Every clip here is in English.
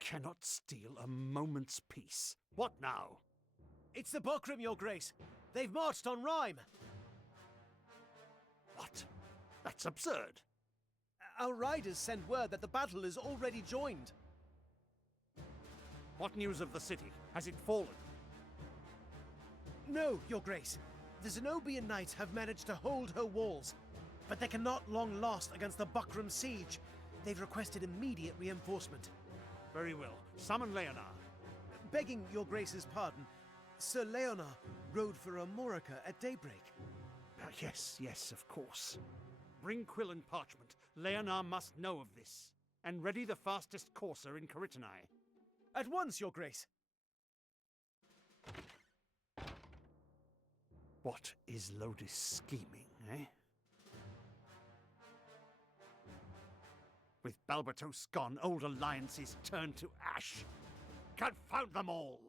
cannot steal a moment's peace. What now? It's the Buckram, Your Grace. They've marched on Rhyme. What? That's absurd. Our riders send word that the battle is already joined. What news of the city? Has it fallen? No, Your Grace. The Zenobian knights have managed to hold her walls, but they cannot long last against the Buckram siege. They've requested immediate reinforcement. Very well. Summon Leonard. Begging Your Grace's pardon, Sir Leonard rode for Amorica at daybreak. Yes, of course. Bring quill and parchment. Leonard must know of this. And ready the fastest courser in Caritani. At once, Your Grace. What is Lodis scheming, eh? With Balbatos gone, old alliances turn to ash. Confound them all!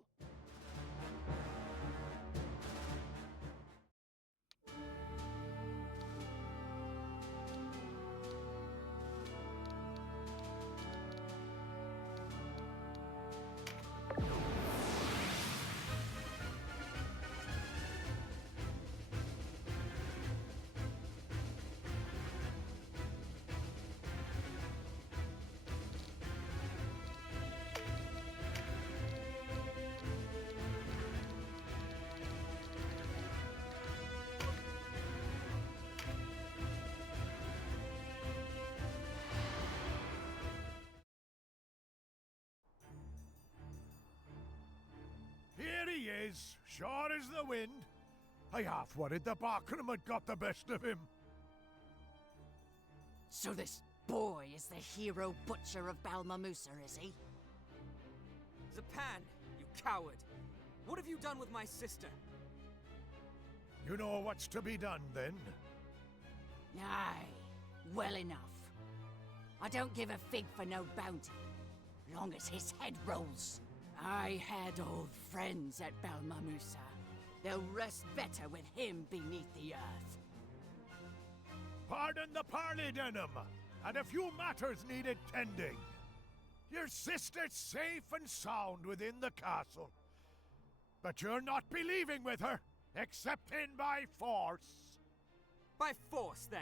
Here he is, sure as the wind. I half worried the Buckram had got the best of him. So this boy is the hero butcher of Balmamusa, is he? Zapan, you coward! What have you done with my sister? You know what's to be done, then? Aye, well enough. I don't give a fig for no bounty, long as his head rolls. I had old friends at Balmamusa. They'll rest better with him beneath the earth. Pardon the parley, Denham, and a few matters needed tending. Your sister's safe and sound within the castle, but you're not believing with her, except in by force. By force, then.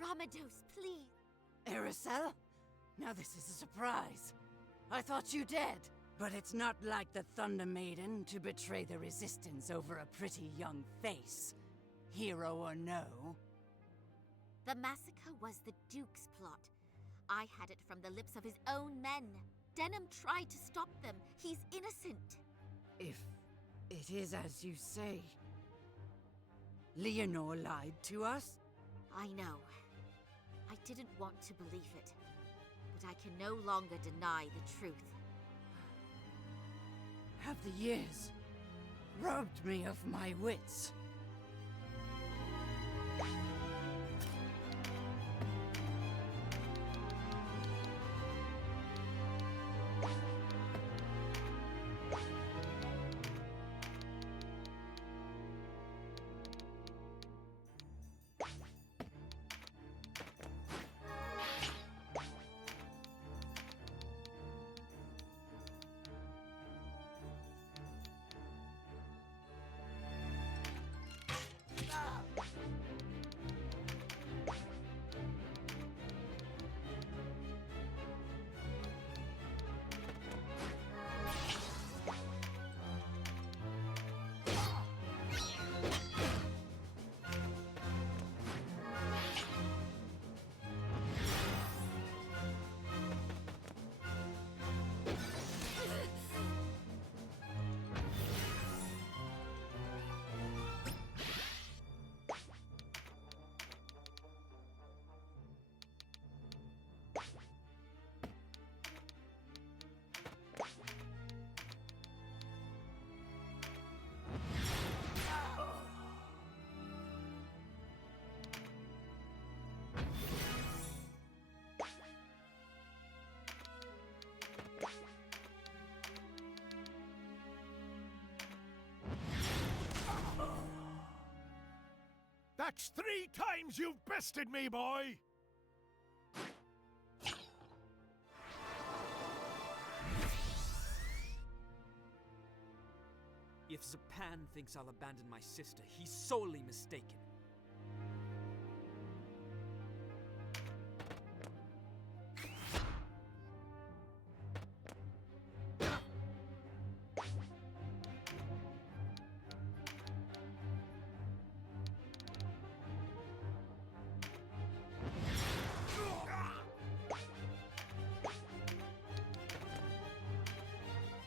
Ramados, please. Aracel? Now this is a surprise. I thought you dead. But it's not like the Thunder Maiden to betray the Resistance over a pretty young face. Hero or no. The massacre was the Duke's plot. I had it from the lips of his own men. Denham tried to stop them. He's innocent. If it is as you say, Leonor lied to us? I know. I didn't want to believe it. But I can no longer deny the truth. Have the years robbed me of my wits? That's 3 times you've bested me, boy! If Zapan thinks I'll abandon my sister, he's sorely mistaken.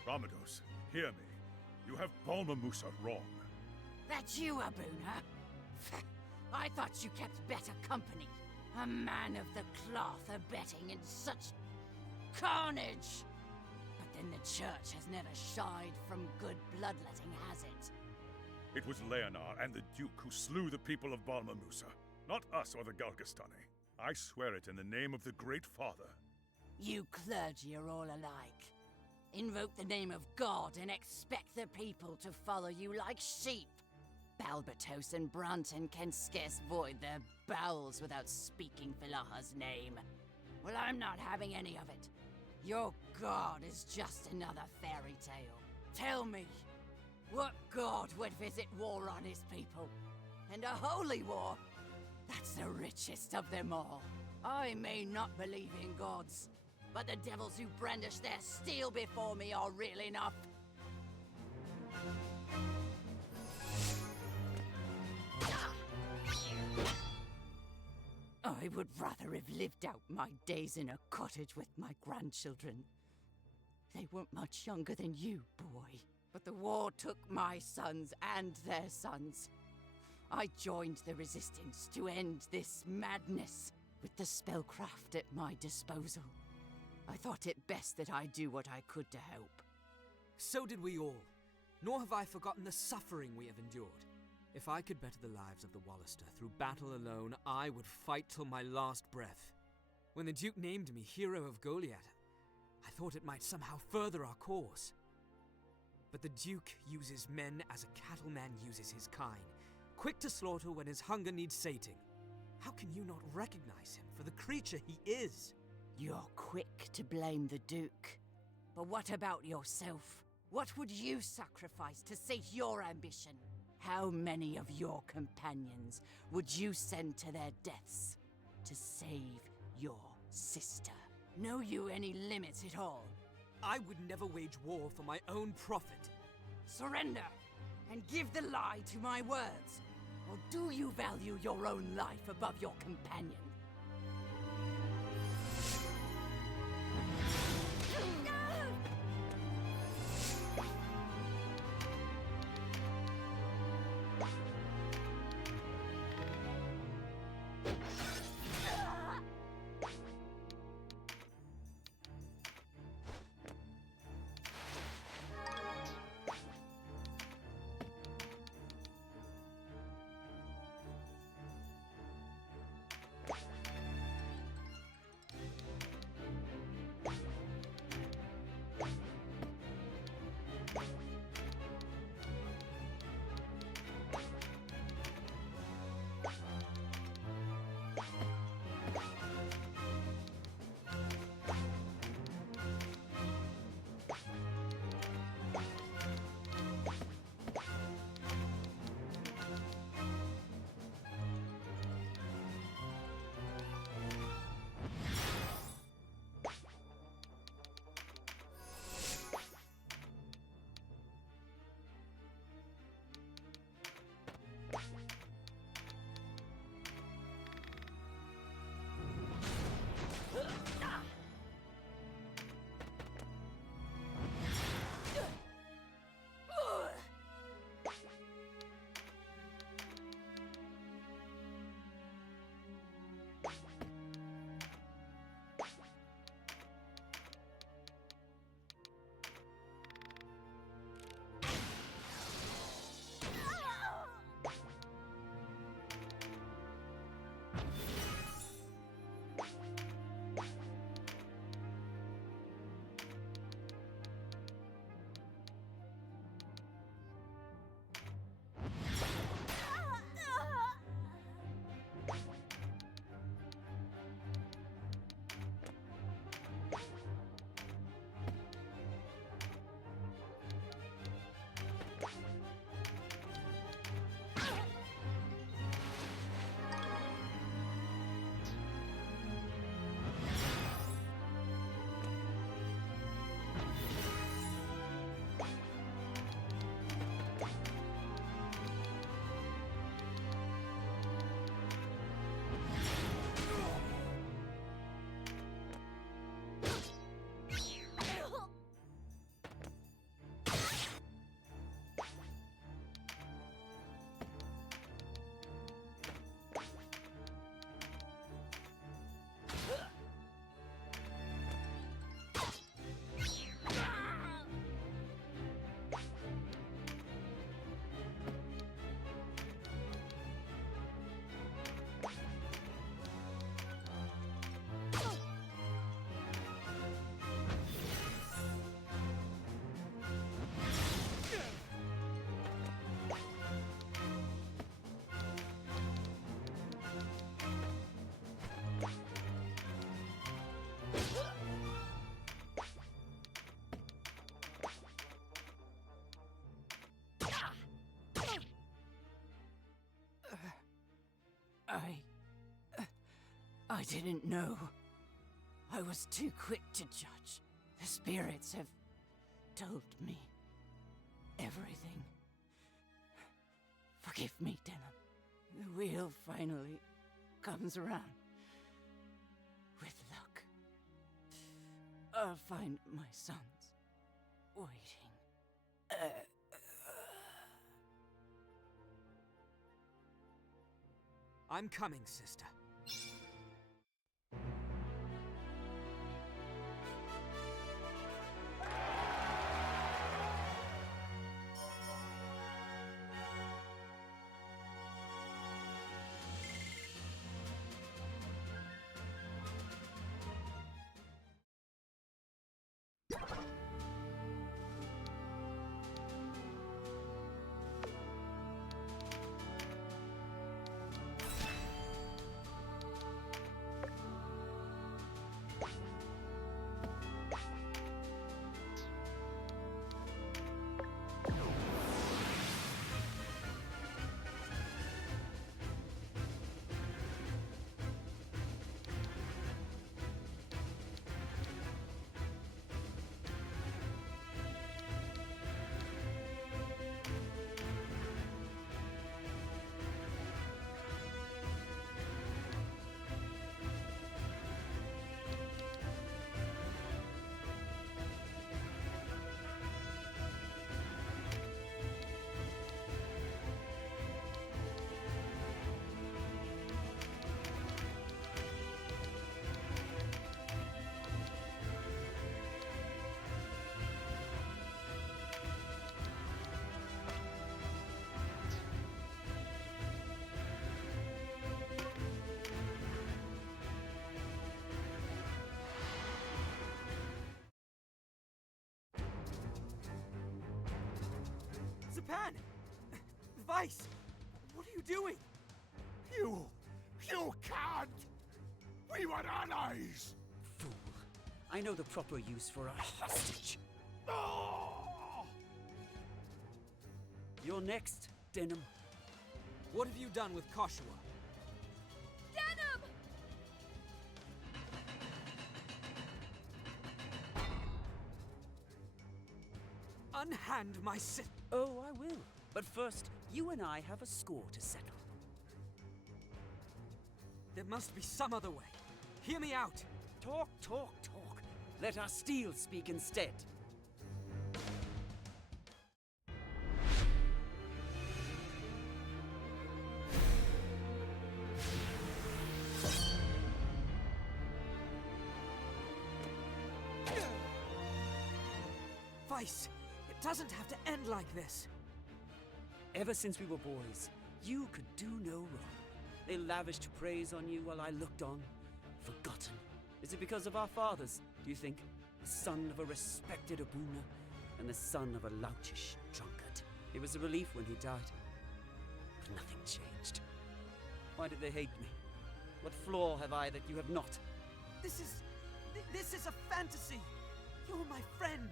Ramados, hear me. You have Balma Musa wrong. That's you, Abuna. I thought you kept better company. A man of the cloth abetting in such carnage. But then the church has never shied from good bloodletting, has it? It was Leonar and the Duke who slew the people of Balma Musa, not us or the Galgastani. I swear it in the name of the Great Father. You clergy are all alike. Invoke the name of God and expect the people to follow you like sheep. Balbatos and Branton can scarce void their bowels without speaking Philaha's name. Well, I'm not having any of it. Your god is just another fairy tale. Tell me, what god would visit war on his people? And a holy war? That's the richest of them all. I may not believe in gods, but the devils who brandish their steel before me are real enough. I would rather have lived out my days in a cottage with my grandchildren. They weren't much younger than you, boy. But the war took my sons and their sons. I joined the Resistance to end this madness with the spellcraft at my disposal. I thought it best that I do what I could to help. So did we all. Nor have I forgotten the suffering we have endured. If I could better the lives of the Wallister through battle alone, I would fight till my last breath. When the Duke named me Hero of Goliath, I thought it might somehow further our cause. But the Duke uses men as a cattleman uses his kine, quick to slaughter when his hunger needs sating. How can you not recognize him for the creature he is? You're quick to blame the Duke. But what about yourself? What would you sacrifice to sate your ambition? How many of your companions would you send to their deaths to save your sister? Know you any limits at all? I would never wage war for my own profit. Surrender, and give the lie to my words. Or do you value your own life above your companion? I didn't know. I was too quick to judge. The spirits have told me everything. Forgive me, Denim. The wheel finally comes around. With luck, I'll find my sons waiting. I'm coming, sister. Pan! Vice! What are you doing? You can't! We were allies! Fool. I know the proper use for a hostage. Oh! You're next, Denim. What have you done with Koshua? Denim! Unhand my Oh, I will. But first, you and I have a score to settle. There must be some other way. Hear me out. Talk, talk, talk. Let our steel speak instead. Vice, it doesn't have to end like this. Ever since we were boys, you could do no wrong. They lavished praise on you while I looked on, forgotten. Is it because of our fathers, do you think? The son of a respected Abuna and the son of a loutish drunkard. It was a relief when he died. But nothing changed. Why did they hate me? What flaw have I that you have not? This is a fantasy. You're my friend.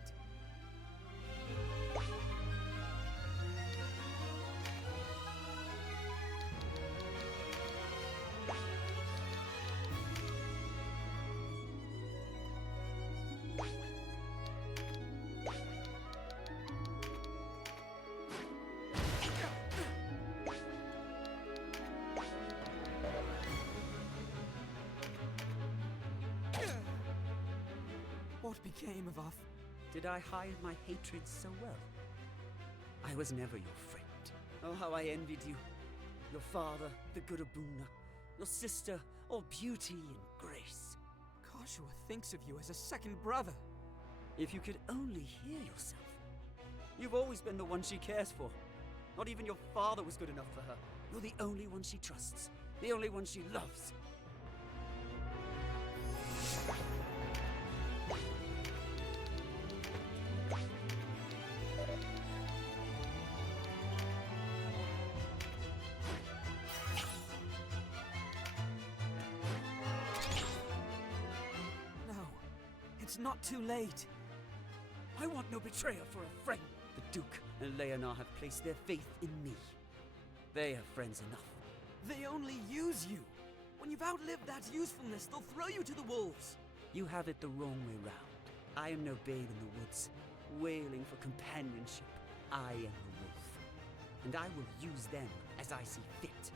What became of our... Did I hide my hatred so well? I was never your friend. Oh, how I envied you. Your father, the good Abuna. Your sister, all beauty and grace. Koshua thinks of you as a second brother. If you could only hear yourself. You've always been the one she cares for. Not even your father was good enough for her. You're the only one she trusts. The only one she loves. It's not too late. I want no betrayer for a friend. The Duke and Leonard have placed their faith in me. They have friends enough. They only use you. When you've outlived that usefulness, they'll throw you to the wolves. You have it the wrong way round. I am no babe in the woods, wailing for companionship. I am the wolf, and I will use them as I see fit.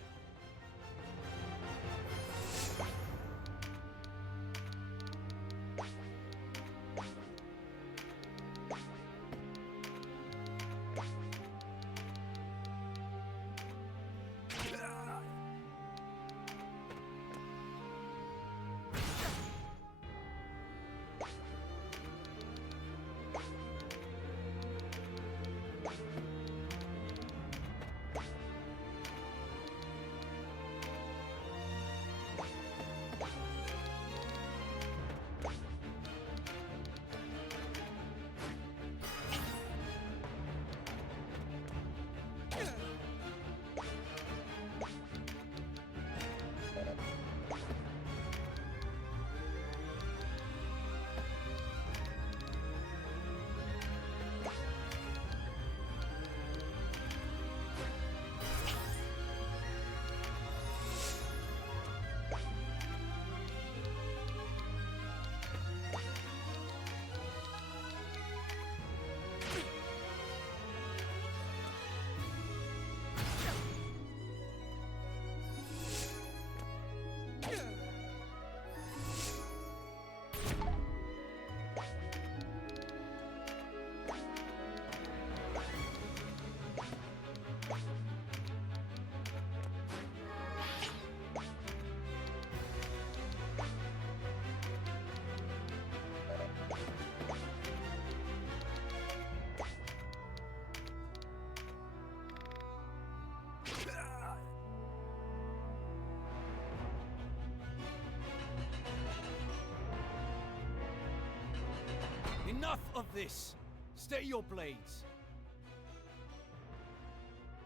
Enough of this! Steady your blades.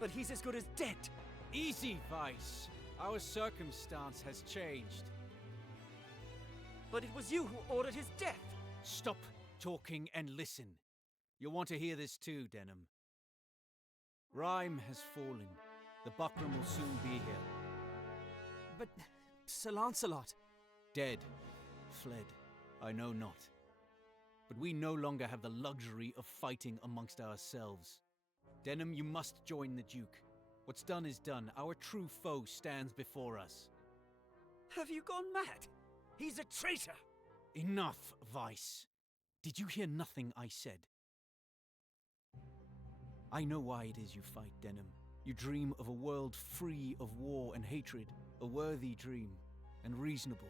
but he's as good as dead. Easy, Vice. Our circumstance has changed. But it was you who ordered his death. Stop talking and listen. You'll want to hear this too, Denim. Rhyme has fallen. The Buckram will soon be here. But Sir Lancelot... Dead. Fled. I know not. But we no longer have the luxury of fighting amongst ourselves. Denim, you must join the Duke. What's done is done. Our true foe stands before us. Have you gone mad? He's a traitor! Enough, Vice. Did you hear nothing I said? I know why it is you fight, Denim. You dream of a world free of war and hatred. A worthy dream, and reasonable.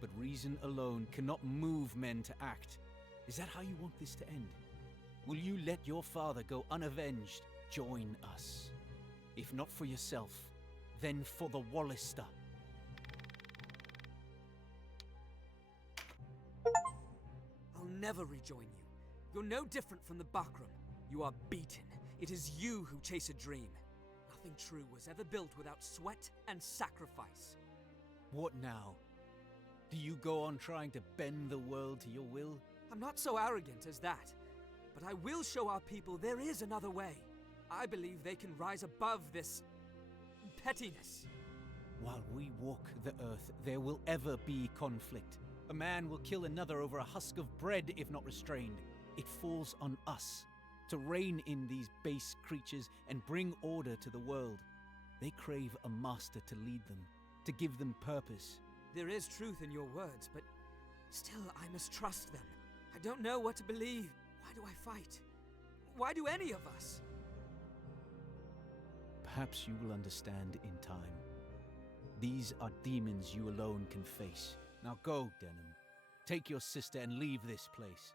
But reason alone cannot move men to act. Is that how you want this to end? Will you let your father go unavenged? Join us. If not for yourself, then for the Wallister. I'll never rejoin you. You're no different from the Buckram. You are beaten. It is you who chase a dream. Nothing true was ever built without sweat and sacrifice. What now? Do you go on trying to bend the world to your will? I'm not so arrogant as that. But I will show our people there is another way. I believe they can rise above this... pettiness. While we walk the earth, there will ever be conflict. A man will kill another over a husk of bread if not restrained. It falls on us to rein in these base creatures and bring order to the world. They crave a master to lead them, to give them purpose. There is truth in your words, but still I must trust them. I don't know what to believe. Why do I fight? Why do any of us? Perhaps you will understand in time. These are demons you alone can face. Now go, Denim. Take your sister and leave this place.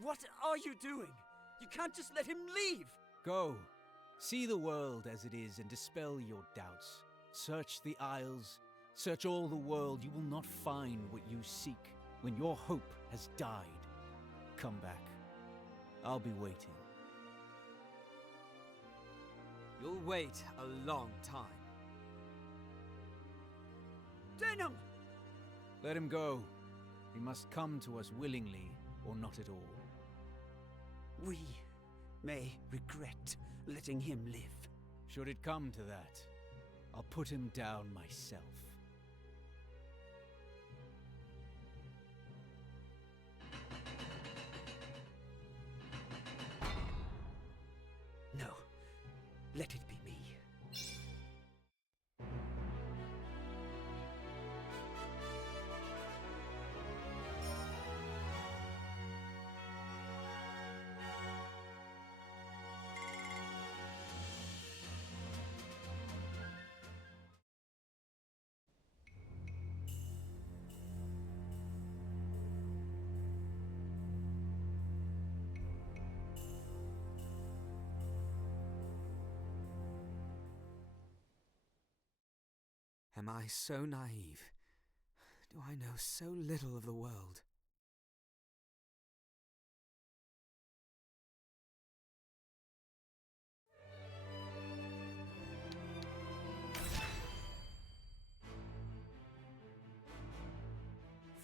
What are you doing? You can't just let him leave! Go. See the world as it is and dispel your doubts. Search the isles. Search all the world. You will not find what you seek. When your hope has died, come back. I'll be waiting. You'll wait a long time. Denim! Let him go. He must come to us willingly, or not at all. We may regret letting him live. Should it come to that, I'll put him down myself. No, let it be me. Am I so naive? Do I know so little of the world?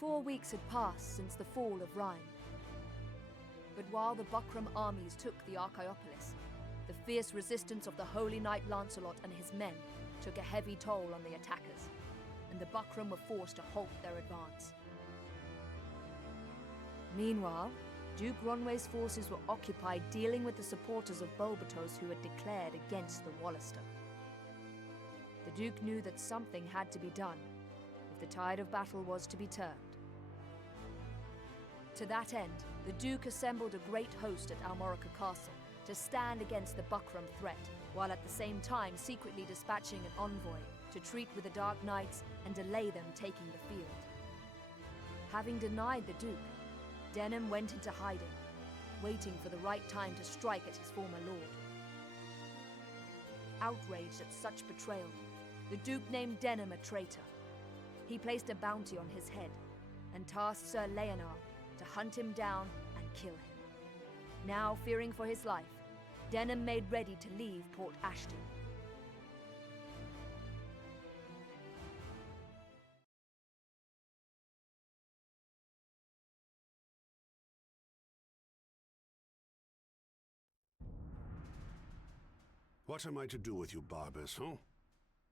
Four weeks had passed since the fall of Rhine. But while the Buckram armies took the Archaeopolis, the fierce resistance of the Holy Knight Lancelot and his men took a heavy toll on the attackers, and the Buckram were forced to halt their advance. Meanwhile, Duke Ronway's forces were occupied dealing with the supporters of Bulbatos who had declared against the Wallister. The Duke knew that something had to be done if the tide of battle was to be turned. To that end, the Duke assembled a great host at Almorica Castle to stand against the Buckram threat, while at the same time secretly dispatching an envoy to treat with the Dark Knights and delay them taking the field. Having denied the Duke, Denim went into hiding, waiting for the right time to strike at his former lord. Outraged at such betrayal, the Duke named Denim a traitor. He placed a bounty on his head and tasked Sir Leonard to hunt him down and kill him. Now, fearing for his life, Denham made ready to leave Port Ashton. What am I to do with you barbers, huh?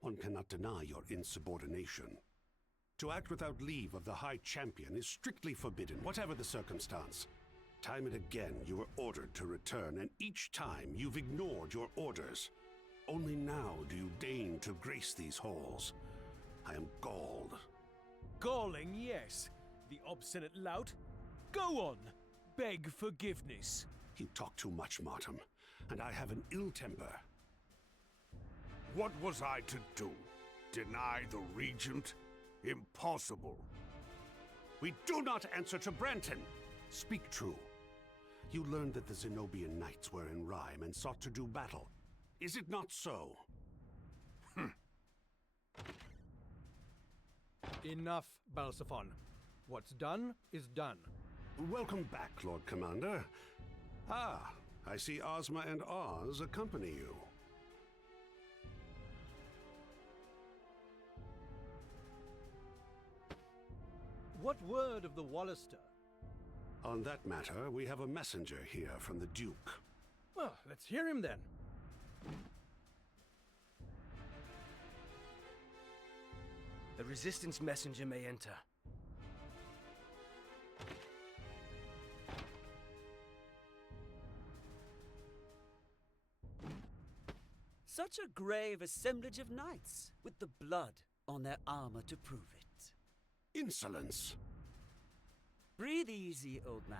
One cannot deny your insubordination. To act without leave of the High Champion is strictly forbidden, whatever the circumstance. Time and again you were ordered to return, and each time you've ignored your orders. Only now do you deign to grace these halls. I am galled. Galling, yes. The obstinate lout. Go on. Beg forgiveness. You talk too much, Martin, and I have an ill temper. What was I to do? Deny the Regent? Impossible. We do not answer to Branton. Speak true. You learned that the Zenobian knights were in Rhyme and sought to do battle. Is it not so? Enough, Balsaphon. What's done is done. Welcome back, Lord Commander. Ah, I see Ozma and Oz accompany you. What word of the Wallister? On that matter, we have a messenger here from the Duke. Well, let's hear him then. The Resistance messenger may enter. Such a grave assemblage of knights, with the blood on their armor to prove it. Insolence! Breathe easy, old man.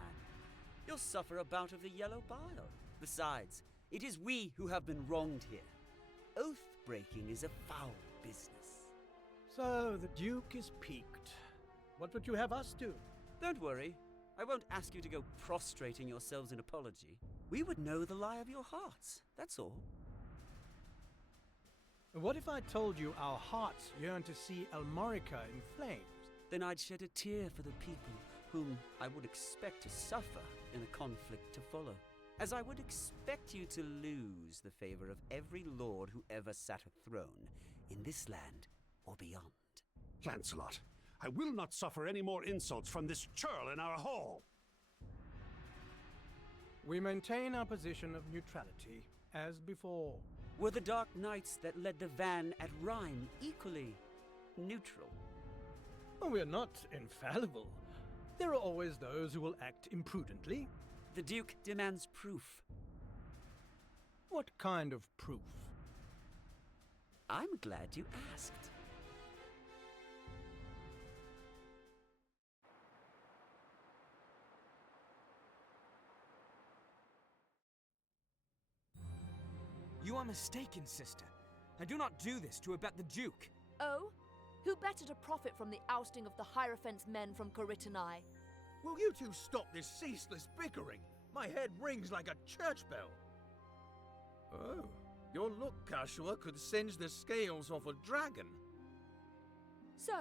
You'll suffer a bout of the yellow bile. Besides, it is we who have been wronged here. Oath-breaking is a foul business. So, the Duke is piqued. What would you have us do? Don't worry. I won't ask you to go prostrating yourselves in apology. We would know the lie of your hearts, that's all. What if I told you our hearts yearn to see Almorica in flames? Then I'd shed a tear for the people whom I would expect to suffer in a conflict to follow. As I would expect you to lose the favor of every lord who ever sat a throne in this land or beyond. Lancelot, I will not suffer any more insults from this churl in our hall. We maintain our position of neutrality, as before. Were the Dark Knights that led the van at Rhyme equally neutral? Oh, we're not infallible. There are always those who will act imprudently. The Duke demands proof. What kind of proof? I'm glad you asked. You are mistaken, sister. I do not do this to abet the Duke. Oh? Who better to profit from the ousting of the Hierophant's men from Corytonai? Will you two stop this ceaseless bickering? My head rings like a church bell. Oh, your look, Cashua, could singe the scales off a dragon. So,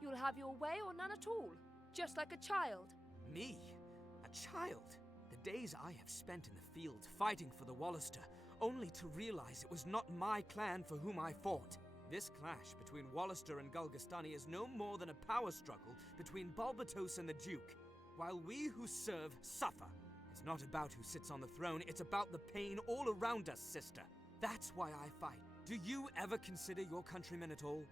you'll have your way or none at all, just like a child. Me? A child? The days I have spent in the field fighting for the Wallister, only to realize it was not my clan for whom I fought. This clash between Wallister and Gulgastani is no more than a power struggle between Balbatos and the Duke, while we who serve suffer. It's not about who sits on the throne, it's about the pain all around us, sister. That's why I fight. Do you ever consider your countrymen at all?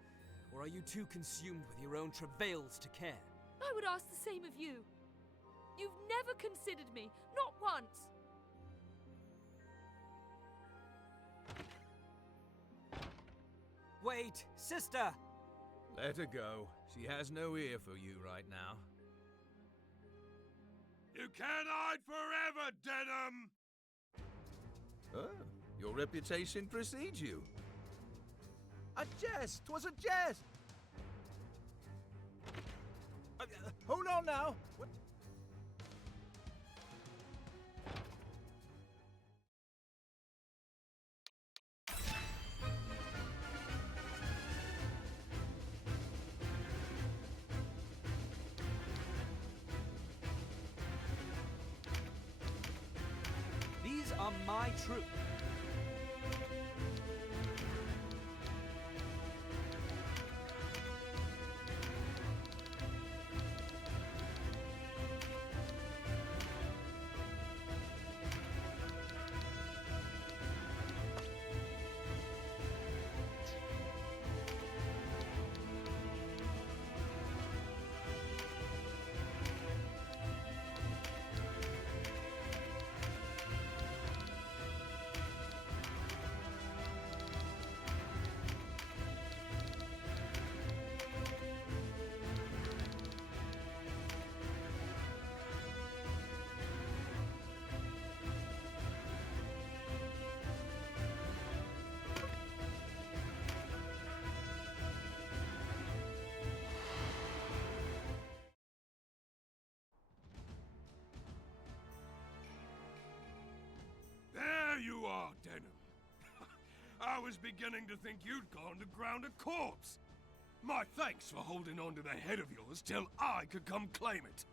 Or are you too consumed with your own travails to care? I would ask the same of you. You've never considered me, not once. Wait, sister! Let her go. She has no ear for you right now. You can't hide forever, Denham! Oh, your reputation precedes you. A jest! 'Twas a jest! Hold on now! What? These are are my troops. There you are, Denim. I was beginning to think you'd gone to ground a corpse. My thanks for holding on to the head of yours till I could come claim it.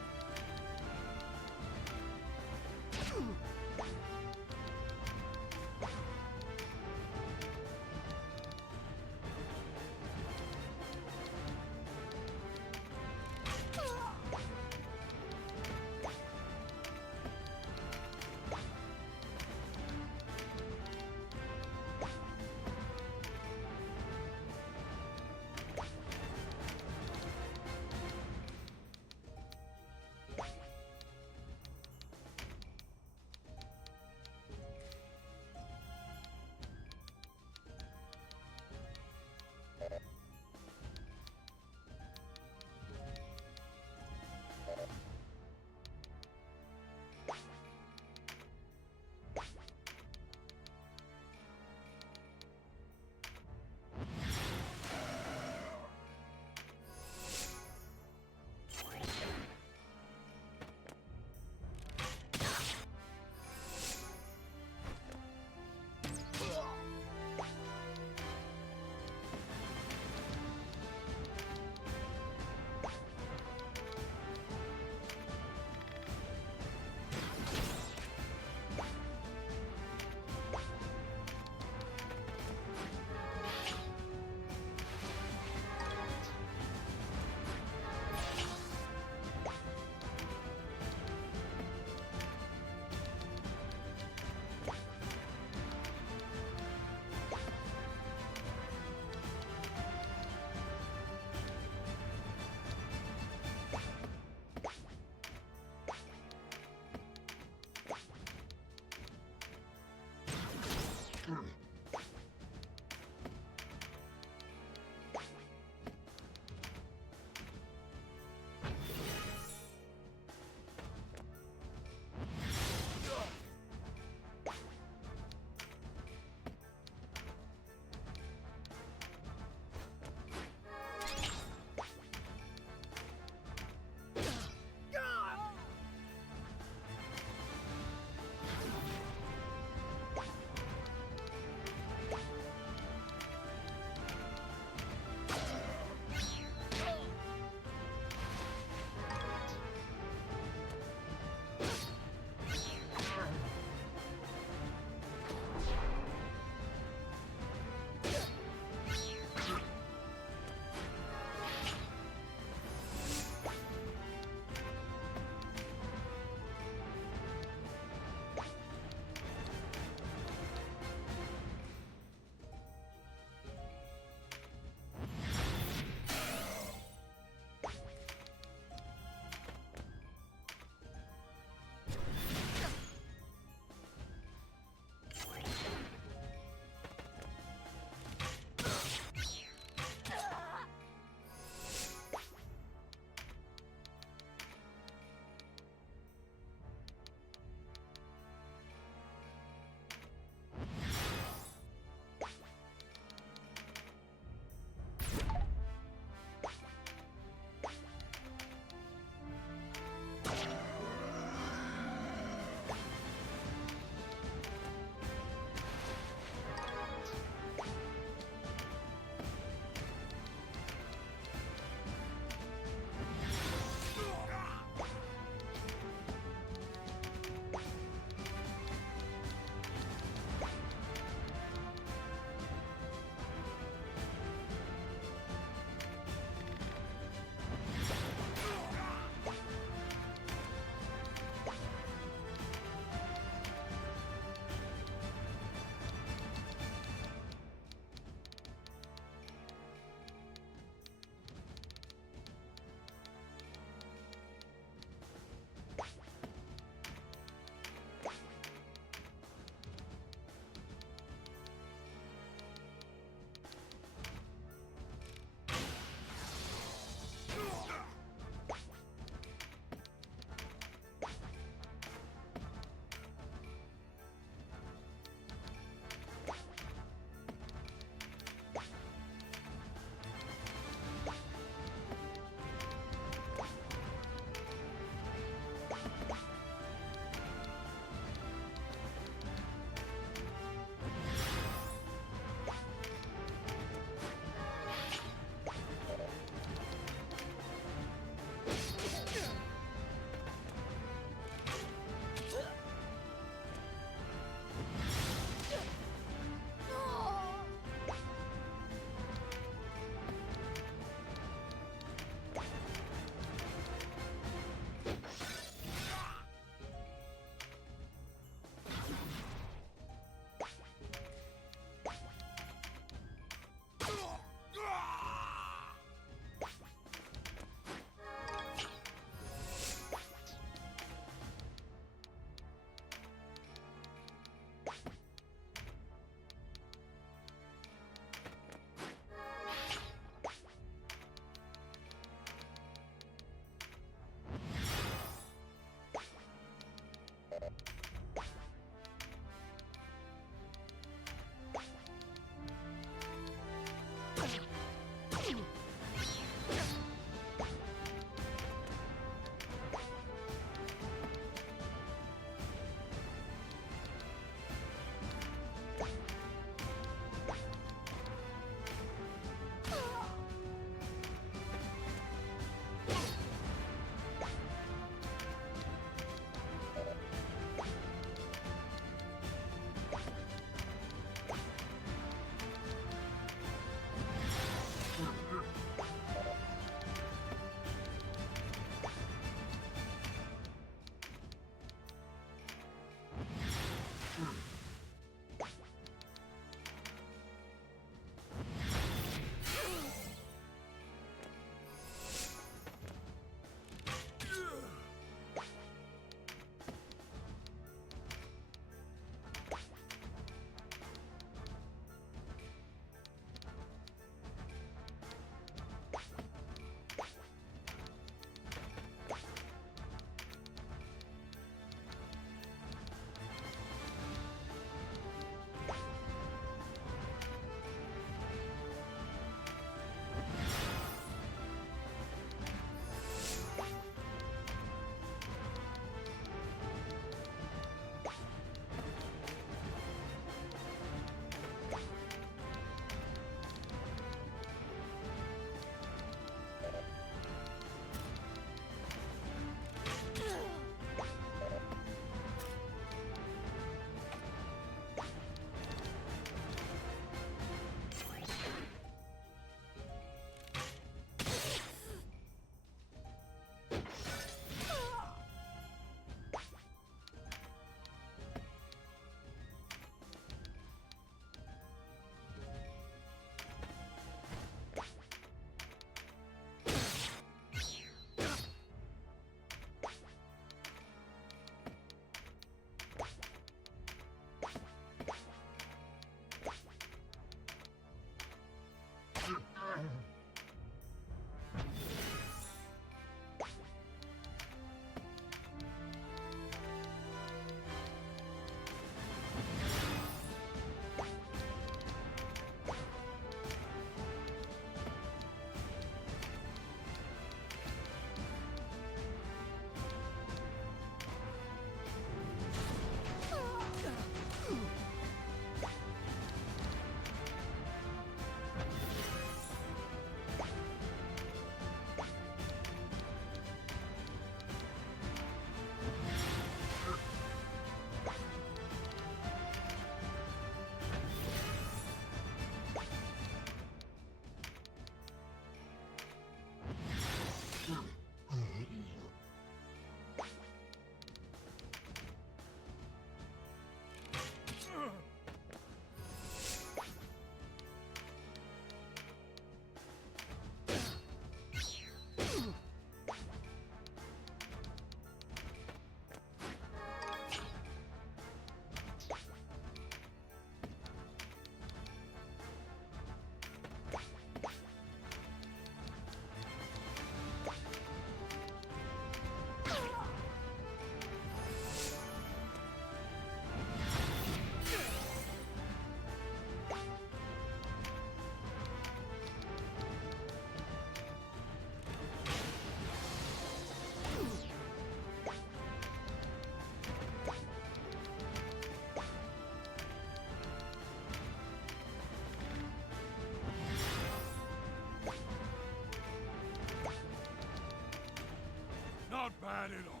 had it all.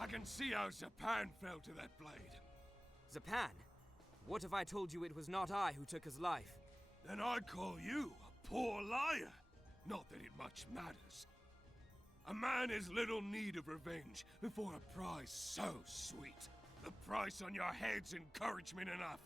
I can see how Zapan fell to that blade. Zapan? What if I told you it was not I who took his life? Then I'd call you a poor liar. Not that it much matters. A man has little need of revenge before a prize so sweet. The price on your head's encouragement enough.